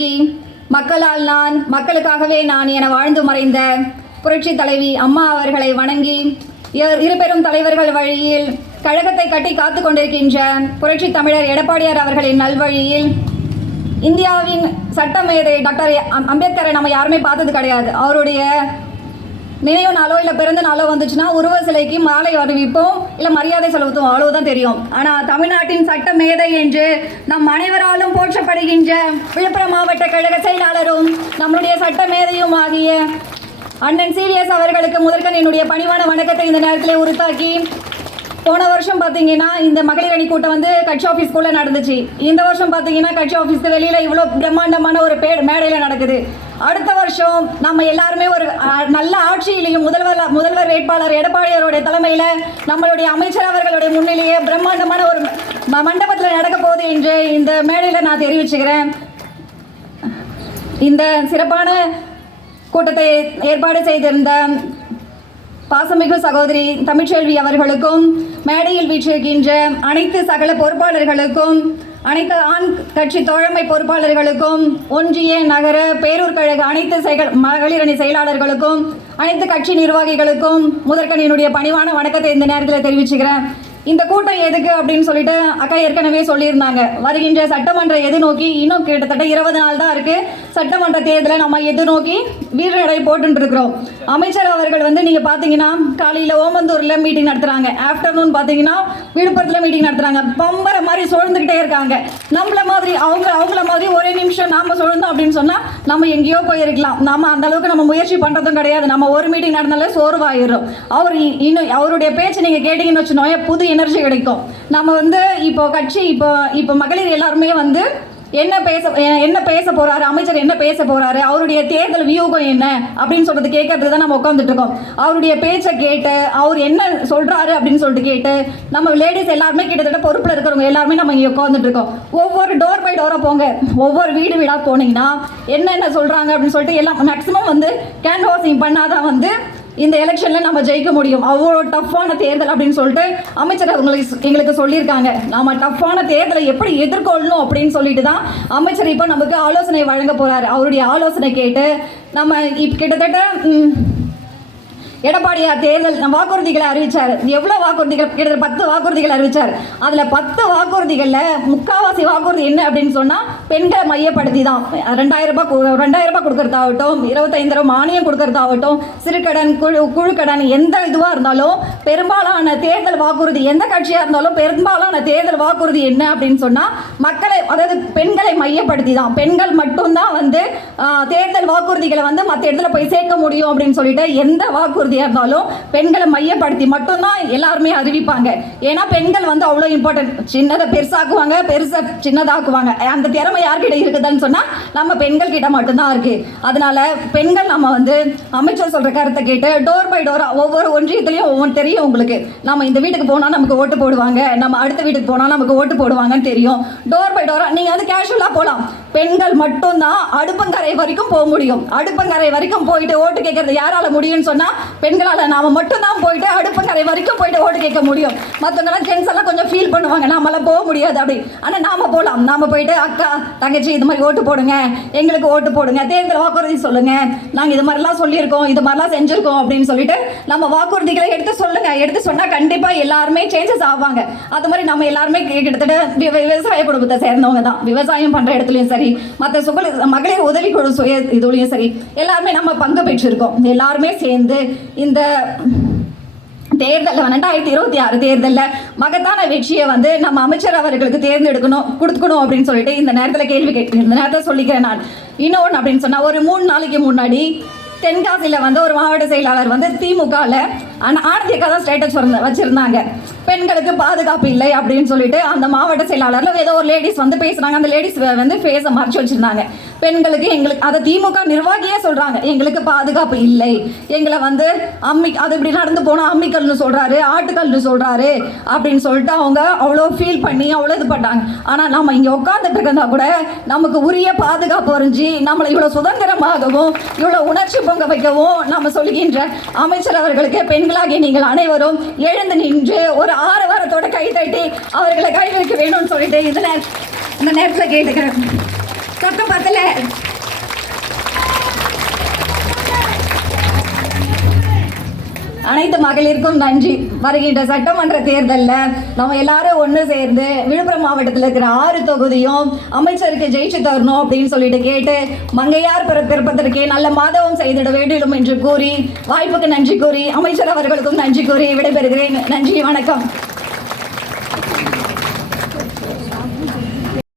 வணங்கி மக்களால் நான் மக்களுக்காகவே நான் என வாழ்ந்து மறைந்த புரட்சி தலைவி அம்மா அவர்களை வணங்கி இருபெரும் தலைவர்கள் வழியில் கழகத்தை கட்டி காத்து கொண்டிருக்கின்ற புரட்சி தமிழர் எடப்பாடியார் அவர்களின் நல்வழியில் இந்தியாவின் சட்டமேதை டாக்டர் அம்பேத்கரை நம்ம யாருமே பார்த்தது கிடையாது. அவருடைய நினைவு நாளோ இல்லை பிறந்த நாளோ வந்துச்சுன்னா உருவ சிலைக்கு மாலை அறிவிப்போம், இல்லை மரியாதை செலுத்தும், அவ்வளவுதான் தெரியும். ஆனால் தமிழ்நாட்டின் சட்ட மேதை என்று நம் அனைவராலும் போற்றப்படுகின்ற விழுப்புரம் மாவட்ட கழக செயலாளரும் நம்முடைய சட்ட மேதையும் ஆகிய அண்ணன் சீரியஸ் அவர்களுக்கு முதற்கண் என்னுடைய பணிவான வணக்கத்தை இந்த நேரத்தில் உறுத்தாக்கி, போன வருஷம் பார்த்தீங்கன்னா இந்த மகளிர் அணி கூட்டம் வந்து கட்சி ஆஃபீஸ்க்குள்ளே நடந்துச்சு. இந்த வருஷம் பார்த்தீங்கன்னா கட்சி ஆஃபீஸ்க்கு வெளியில் இவ்வளோ பிரம்மாண்டமான ஒரு மேடையில் நடக்குது. அடுத்த வருஷம் நம்ம எல்லாருமே ஒரு நல்ல ஆட்சியிலையும் முதல்வர் வேட்பாளர் எடப்பாடியாருடைய தலைமையில் நம்மளுடைய அமைச்சர் அவர்களுடைய முன்னிலேயே பிரம்மாண்டமான ஒரு மண்டபத்தில் நடக்க போகுது என்று இந்த மேடையில் நான் தெரிவிச்சுக்கிறேன். இந்த சிறப்பான கூட்டத்தை ஏற்பாடு செய்திருந்த பாசமிகு சகோதரி தமிழ்ச்செல்வி அவர்களுக்கும், மேடையில் வீற்றிருக்கின்ற அனைத்து சகல பொறுப்பாளர்களுக்கும், அனைத்து ஆண் கட்சி தோழமை பொறுப்பாளர்களுக்கும், ஒன்றிய நகர பேரூர் கழக அனைத்து மகளிர் அணி செயலாளர்களுக்கும், அனைத்து கட்சி நிர்வாகிகளுக்கும் முதற்கண் என்னுடைய பணிவான வணக்கத்தை இந்த நேரத்தில் தெரிவிச்சுக்கிறேன். இந்த கூட்டம் எதுக்கு அப்படின்னு சொல்லிட்டு அக்கா ஏற்கனவே சொல்லியிருந்தாங்க. வருகின்ற சட்டமன்ற எதிர்நோக்கி இன்னும் கிட்டத்தட்ட 20 நாள் தான் இருக்கு. சட்டமன்ற தேர்தலை நம்ம எதிர்நோக்கி வீரநடை போட்டு இருக்கிறோம். அமைச்சர் அவர்கள் வந்து நீங்க பாத்தீங்கன்னா காலையில ஓமந்தூர்ல மீட்டிங் நடத்துறாங்க, ஆஃப்டர்நூன் பாத்தீங்கன்னா விழுப்புரத்துல மீட்டிங் நடத்துறாங்க. பம்பர மாதிரி சுழந்துகிட்டே இருக்காங்க. நம்மள மாதிரி அவங்கள மாதிரி ஒரே நிமிஷம் நாம சுழந்தோம் அப்படின்னு சொன்னா நம்ம எங்கேயோ போயிருக்கலாம். நம்ம அந்த அளவுக்கு நம்ம முயற்சி பண்றதும் கிடையாது. நம்ம ஒரு மீட்டிங் நடந்தாலே சோர்வாயிரும். இன்னும் அவருடைய பேச்சு நீங்க கேட்டீங்கன்னு வச்சுனோம், புது எனர்ஜி கிடைக்கும். நம்ம வந்து இப்போ மகளிர் எல்லாருமே வந்து என்ன பேச போறாரு, அமைச்சர் என்ன பேச போறாரு, அவருடைய தேர்தல் வியூகம் என்ன அப்படின்னு சொல்றது கேட்கறதுக்கு தான் நம்ம உட்காந்துட்டு இருக்கோம். அவருடைய பேச்சை கேட்டு அவர் என்ன சொல்றாரு அப்படின்னு சொல்லிட்டு கேட்டு நம்ம லேடிஸ் எல்லாருமே கிட்டத்தட்ட பொறுப்புல இருக்கிறவங்க எல்லாருமே நம்ம இங்கே உட்காந்துட்டு இருக்கோம். ஒவ்வொரு டோர் பை டோரா போங்க, ஒவ்வொரு வீடா போனீங்கன்னா என்னென்ன சொல்றாங்க அப்படின்னு சொல்லிட்டு எல்லாம் மேக்சிமம் வந்து கேன்வாசிங் பண்ணாதான் வந்து இந்த எலெக்ஷன்ல நம்ம ஜெயிக்க முடியும். அவ்வளோ டஃப்பான தேர்தல் அப்படின்னு சொல்லிட்டு அமைச்சர் எங்களுக்கு சொல்லியிருக்காங்க. நாம டஃப்பான தேர்தலை எப்படி எதிர்கொள்ளணும் அப்படின்னு சொல்லிட்டு தான் அமைச்சர் இப்போ நமக்கு ஆலோசனை வழங்க போறாரு. அவருடைய ஆலோசனை கேட்டு நம்ம கிட்டத்தட்ட எடப்பாடியார் தேர்தல் வாக்குறுதிகளை அறிவிச்சார். எவ்வளவு வாக்குறுதிகள்? கிட்டத்தட்ட 10 வாக்குறுதிகள் அறிவிச்சார். அதுல 10 வாக்குறுதிகள்ல முக்காவாசி வாக்குறுதி என்ன அப்படின்னு சொன்னா பெண்களை மையப்படுத்தி தான். 2000 ரூபாய் கொடுக்கறதாகட்டும், 25,000 மானியம் கொடுக்கறதாகட்டும், சிறுகடன் குழு கடன் எந்த இதுவா இருந்தாலும் பெரும்பாலான தேர்தல் வாக்குறுதி எந்த கட்சியா இருந்தாலும் பெரும்பாலான தேர்தல் வாக்குறுதி என்ன அப்படின்னு சொன்னா மக்களை, அதாவது பெண்களை மையப்படுத்தி தான். பெண்கள் மட்டும்தான் வந்து தேர்தல் வாக்குறுதிகளை வந்து மற்ற இடத்துல போய் சேர்க்க முடியும் அப்படின்னு சொல்லிட்டு எந்த வாக்குறுதி இருந்தாலும் பெண்களை மையப்படுத்தி மட்டும்தான் எல்லாருமே அறிவிப்பாங்க. ஏன்னா பெண்கள் வந்து அவ்வளவு இம்பார்ட்டன்ட். சின்னதை பெருசாக்குவாங்க, பெருசா சின்னதாக்குவாங்க. அந்த திறமை யார்கிட்ட இருக்குதுன்னு சொன்னா நம்ம பெண்கள் கிட்ட மட்டும்தான் இருக்கு. அதனால பெண்கள் நம்ம வந்து அமைச்சர் சொல்ற கருத்தை கேட்டு டோர் பை டோரா ஒவ்வொரு ஒன்றியத்திலையும் ஒவ்வொன்று தெரியும் உங்களுக்கு. நம்ம இந்த வீட்டுக்கு போனா நமக்கு ஓட்டு போடுவாங்க, நம்ம அடுத்த வீட்டுக்கு போனா நமக்கு ஓட்டு போடுவாங்கன்னு தெரியும். டோர் பை டோரா நீங்க வந்து கேஷுவலா போலாம். பெண்கள் மட்டும்தான் அடுப்பங்கரை வரைக்கும் போக முடியும். அடுப்பங்கரை வரைக்கும் போயிட்டு ஓட்டு கேட்கறது யாரால முடியும்னு சொன்னா பெண்களால். நாம மட்டும்தான் போயிட்டு அடுப்பங்கரை வரைக்கும் போயிட்டு ஓட்டு கேட்க முடியும். மற்றவங்களாம் ஜென்ஸ் எல்லாம் கொஞ்சம் ஃபீல் பண்ணுவாங்க, நாமெல்லாம் போக முடியாது அப்படி. ஆனால் நாம போகலாம். நாம போயிட்டு அக்கா தங்கச்சி இது மாதிரி ஓட்டு போடுங்க, எங்களுக்கு ஓட்டு போடுங்க, தேர்தல் வாக்குறுதி சொல்லுங்க, நாங்கள் இது மாதிரிலாம் சொல்லியிருக்கோம், இது மாதிரிலாம் செஞ்சிருக்கோம் அப்படின்னு சொல்லிட்டு நம்ம வாக்குறுதிகளை எடுத்து சொல்லுங்க. எடுத்து சொன்னா கண்டிப்பா எல்லாருமே சேஞ்சஸ் ஆவாங்க. அது மாதிரி நம்ம எல்லாருமே கிட்டத்தட்ட விவசாய குடும்பத்தை சேர்ந்தவங்க தான். விவசாயம் பண்ற இடத்துலையும் சரி, மற்ற மகளிர் உதவி குழு சுய இதுலையும் சரி, எல்லாருமே நம்ம பங்கு பெற்றிருக்கோம். எல்லாருமே சேர்ந்து இந்த தேர்தலில் 2026 தேர்தலில் மகத்தான வெற்றியை வந்து நம்ம அமைச்சர் அவர்களுக்கு கொடுக்கணும் அப்படின்னு சொல்லிட்டு இந்த நேரத்தில் கேள்வி கேட்கிறேன். இந்த நேரத்தில் சொல்லிக்கிறேன் நான். இன்னொன்று அப்படின்னு சொன்னால் ஒரு 3 நாளைக்கு முன்னாடி தென்காசியில் வந்து ஒரு மாவட்ட செயலாளர் வந்து திமுகவில் ஆனந்தியக்கா தான் ஸ்டேட்டஸ் வச்சிருந்தாங்க. பெண்களுக்கு பாதுகாப்பு இல்லை அப்படின்னு சொல்லிட்டு அந்த மாவட்ட செயலாளர்ல ஏதோ ஒரு லேடிஸ் வந்து பேசுறாங்க. அந்த லேடிஸ் வந்து ஃபேஸை மறைச்சு வச்சிருந்தாங்க. எங்களுக்கு அதை திமுக நிர்வாகியே சொல்றாங்க, எங்களுக்கு பாதுகாப்பு இல்லை, எங்களை வந்து அது இப்படி நடந்து போனா அம்மிக்கல்னு சொல்றாரு, ஆட்டுக்கல்னு சொல்றாரு அப்படின்னு சொல்லிட்டு அவங்க அவ்வளோ ஃபீல் பண்ணி அவ்வளோ இது பண்ணாங்க. ஆனா நம்ம இங்க உட்காந்துட்டு இருந்தா கூட நமக்கு உரிய பாதுகாப்பு வரைஞ்சி நம்மளை இவ்வளவு சுதந்திரமாகவும் இவ்வளவு உணர்ச்சி பொங்க வைக்கவும் நம்ம சொல்லுகின்ற அமைச்சர் அவர்களுக்கு பெண்களாகி நீங்கள் அனைவரும் எழுந்து நின்று ஒரு ஆரவாரத்தோட கை தட்டி அவர்களை கை வைக்க வேணும்னு சொல்லிட்டு இந்த நேரத்தில் கேட்டுக்கிறேன். சொர்க்கம் பத்தல. அனைத்து மகளிருக்கும் நன்றி. வருகின்ற சட்டமன்ற தேர்தலில் நம்ம எல்லாரும் ஒன்று சேர்ந்து விழுப்புரம் மாவட்டத்தில் இருக்கிற 6 தொகுதியும் அமைச்சருக்கு ஜெயிச்சு தரணும் அப்படின்னு சொல்லிட்டு கேட்டு மங்கையார் பிறப்பிற்கே நல்ல மாதவம் செய்திட வேண்டும் என்று கூறி வாய்ப்புக்கு நன்றி கூறி அமைச்சர் அவர்களுக்கும் நன்றி கூறி விடைபெறுகிறேன். நன்றி, வணக்கம்.